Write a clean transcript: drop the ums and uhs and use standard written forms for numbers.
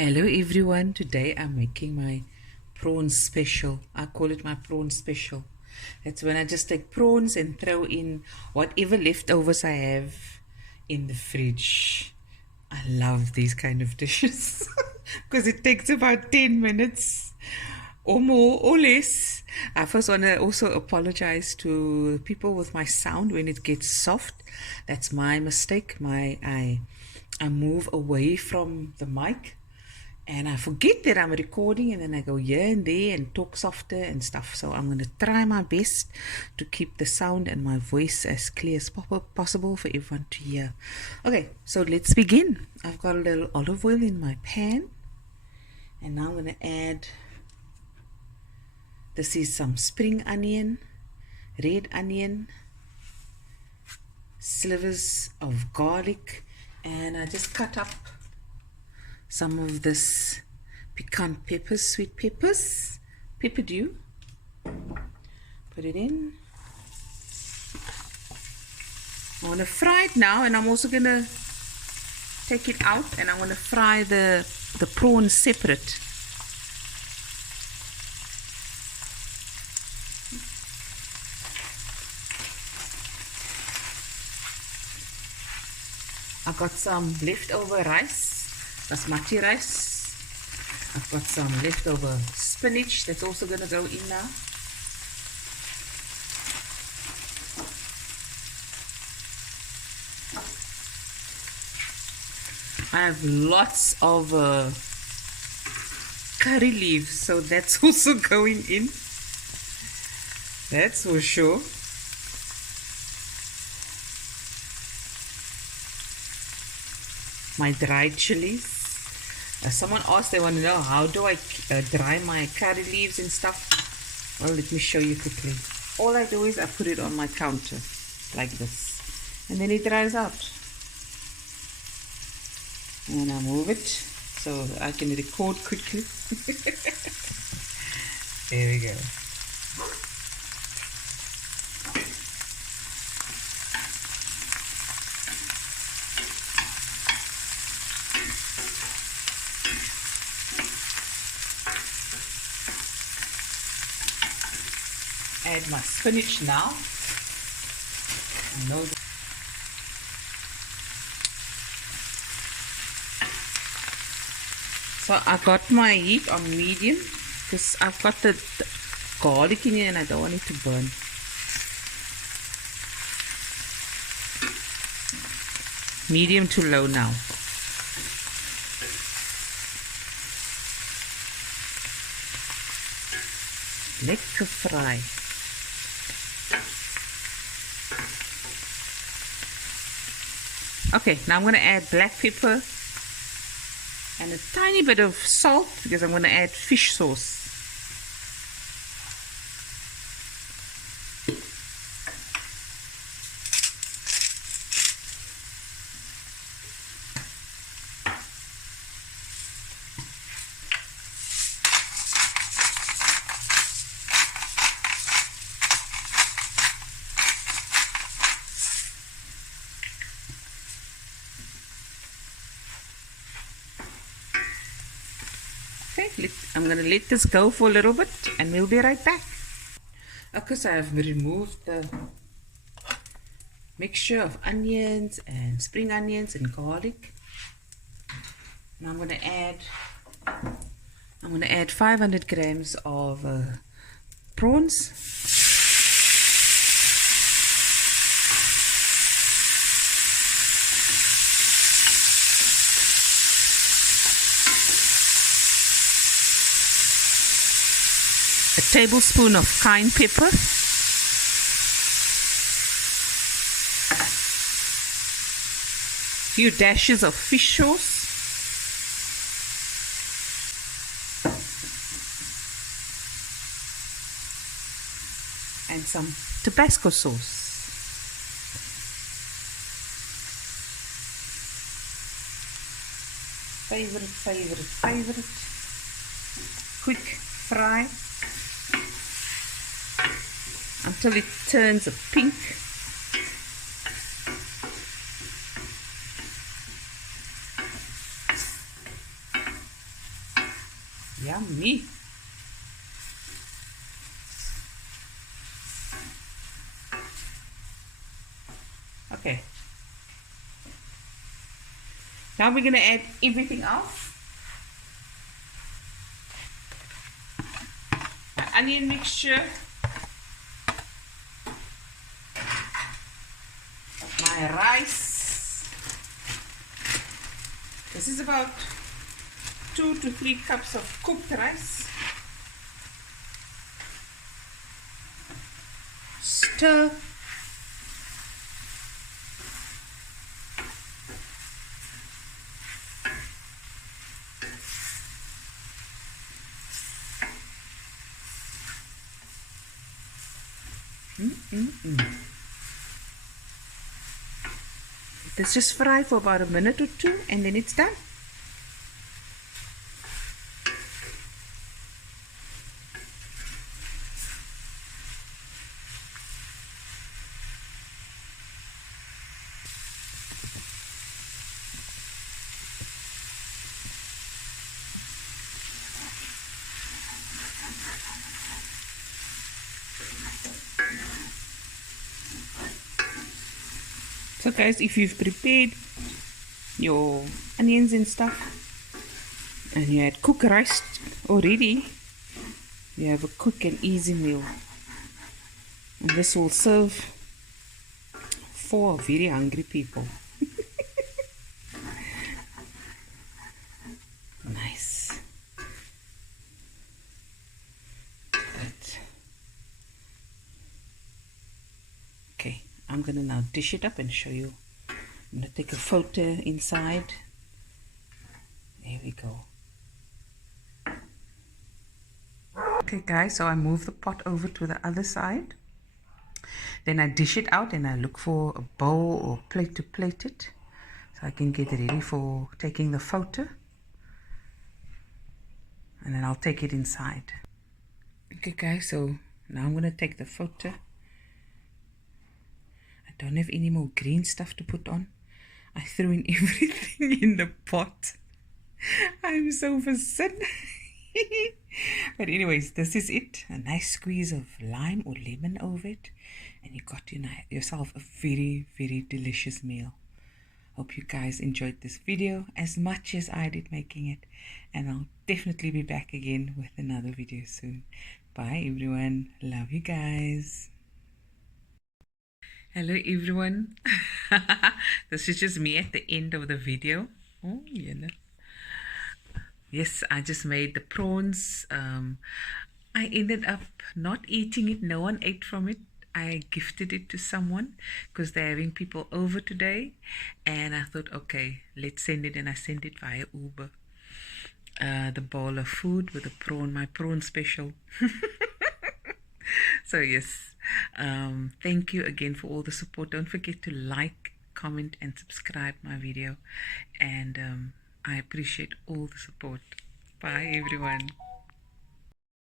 Hello everyone, today I'm making my prawn special. I call it my prawn special. It's when I just take prawns and throw in whatever leftovers I have in the fridge. I love these kind of dishes because it takes about 10 minutes or more or less. I first want to also apologize to people with my sound when it gets soft. That's my mistake. I move away from the mic and I forget that I'm recording, and then I go here and there and talk softer and stuff. So I'm going to try my best to keep the sound and my voice as clear as possible for everyone to hear. Okay, so let's begin. I've got a little olive oil in my pan, and now I'm going to add, this is some spring onion, red onion, slivers of garlic, and I just cut up some of this piquant peppers, sweet peppers, pepper dew. Put it in. I want to fry it now, and I'm also going to take it out, and I'm going to fry the prawns separate. I got some leftover rice, basmati rice. I've got some leftover spinach that's also going to go in now. I have lots of curry leaves, so that's also going in. That's for sure. My dried chilies. Someone asked, they want to know, how do I dry my curry leaves and stuff? Well, let me show you quickly. All I do is I put it on my counter like this, and then it dries out. And I move it so I can record quickly. There we go. Add my spinach now. So I got my heat on medium because I've got the garlic in here and I don't want it to burn. Medium to low now. Lekker fry. Okay, now I'm going to add black pepper and a tiny bit of salt because I'm going to add fish sauce. Okay, I'm going to let this go for a little bit and we'll be right back. Okay, so I've removed the mixture of onions and spring onions and garlic. Now I'm going to add 500 grams of prawns. A tablespoon of cayenne pepper, few dashes of fish sauce, and some Tabasco sauce. Favorite. Quick fry until it turns a pink. Yummy. Okay. Now we're going to add everything else. My onion mixture. My rice. This is about 2 to 3 cups of cooked rice. Stir. Let's just fry for about a minute or two and then it's done. So guys, if you've prepared your onions and stuff and you had cooked rice already, you have a quick and easy meal. And this will serve for very hungry people. Nice. Right. Okay, I'm gonna now dish it up and show you. I'm gonna take a photo inside. There we go. Okay guys, so I move the pot over to the other side. Then I dish it out and I look for a bowl or plate to plate it, so I can get ready for taking the photo. And then I'll take it inside. Okay guys, so now I'm gonna take the photo. I don't have any more green stuff to put on. I threw in everything in the pot. I'm so versatile. But anyways, this is it. A nice squeeze of lime or lemon over it, and you got yourself a very, very delicious meal. Hope you guys enjoyed this video as much as I did making it, and I'll definitely be back again with another video soon. Bye everyone. Love you guys. Hello everyone. This is just me at the end of the video. Oh, yeah. Yes, I just made the prawns. I ended up not eating it. No one ate from it. I gifted it to someone because they're having people over today. And I thought, okay, let's send it. And I sent it via Uber. The bowl of food with the prawn, my prawn special. So yes, thank you again for all the support. Don't forget to like, comment and subscribe my video. And I appreciate all the support. Bye everyone.